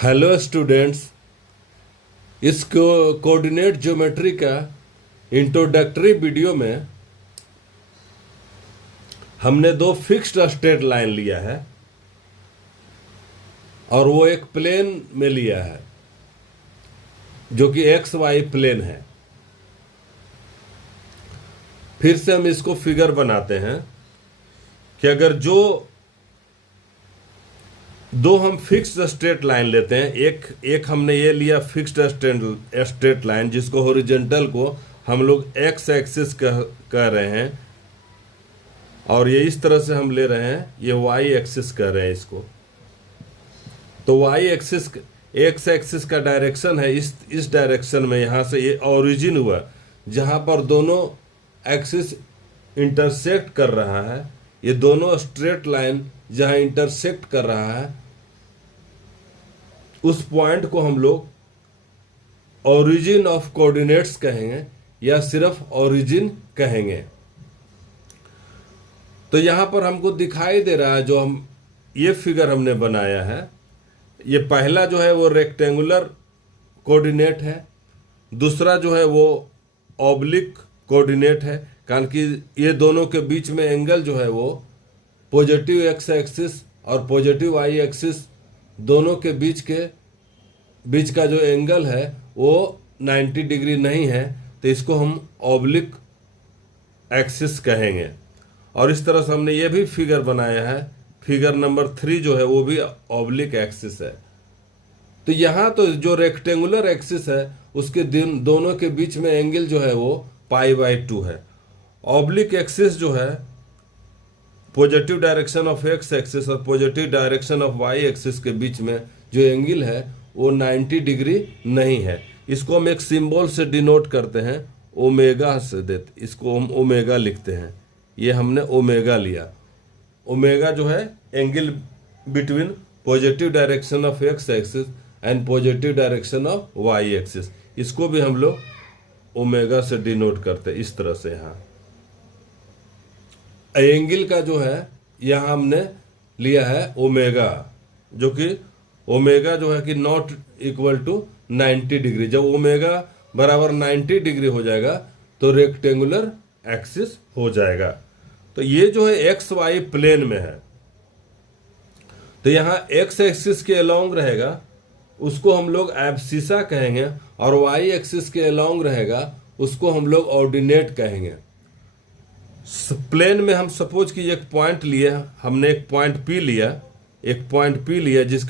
Hello students, इस coordinate geometry का introductory video में हमने दो फिक्स्ड स्ट्रेट लाइन लिया है और वो एक प्लेन में लिया है जो कि एक्स वाई प्लेन है। फिर से हम इसको फिगर बनाते हैं कि अगर दो हम फिक्स्ड स्ट्रेट लाइन लेते हैं, एक हमने ये लिया फिक्स्ड स्ट्रेट लाइन जिसको हॉरिजॉन्टल को हम लोग एक्स एक्सिस कह रहे हैं और ये इस तरह से हम ले रहे हैं, ये वाई एक्सिस कह रहे हैं इसको। तो वाई एक्सिस एक्स एक्सिस का डायरेक्शन है इस डायरेक्शन में, यहाँ से ये ओरिजिन हुआ जहाँ पर दोनों एक्सिस इंटरसेक्ट कर रहा है। ये दोनों स्ट्रेट लाइन जहाँ इंटरसेक्ट कर रहा है उस पॉइंट को हम लोग ओरिजिन ऑफ कोऑर्डिनेट्स कहेंगे या सिर्फ ओरिजिन कहेंगे। तो यहाँ पर हमको दिखाई दे रहा है, जो हम ये फिगर हमने बनाया है, ये पहला जो है वो रेक्टेंगुलर कोऑर्डिनेट है, दूसरा जो है वो ऑब्लिक कोऑर्डिनेट है, कारण कि ये दोनों के बीच में एंगल जो है वो पॉजिटिव एक्स एक्सिस और पॉजिटिव वाई एक्सिस दोनों के बीच का जो एंगल है वो 90 डिग्री नहीं है, तो इसको हम ऑब्लिक एक्सिस कहेंगे। और इस तरह से हमने ये भी फिगर बनाया है, फिगर नंबर 3 जो है वो भी ऑब्लिक एक्सिस है। तो यहाँ तो जो रेक्टेंगुलर एक्सिस है उसके दोनों के बीच में एंगल जो है वो π/2 है। ऑब्लिक एक्सिस जो है positive direction of X axis और positive direction of Y axis के बीच में जो एंगल है वो 90 डिग्री नहीं है। इसको हम एक सिंबल से डिनोट करते हैं, ओमेगा से देते, इसको हम ओमेगा लिखते हैं। ये हमने ओमेगा लिया। ओमेगा जो है angle between positive direction of X axis and positive direction of Y axis, इसको भी हम लोग ओमेगा से डिनोट करते हैं इस तरह से। यहाँ एंगल का जो है यहाँ हमने लिया है ओमेगा, जो कि ओमेगा जो है कि नॉट इक्वल टू 90 डिग्री। जब ओमेगा बराबर 90 डिग्री हो जाएगा तो रेक्टेंगुलर एक्सिस हो जाएगा। तो ये जो है एक्स वाई प्लेन में है, तो यहाँ एक्स एक्सिस के अलोंग रहेगा उसको हम लोग एब्सिसा कहेंगे और वाई एक्सिस के अलोंग रहेगा उसको हम लोग ऑर्डिनेट कहेंगे। प्लेन में हम सपोज कि एक पॉइंट लिए, हमने एक पॉइंट पी लिया जिसके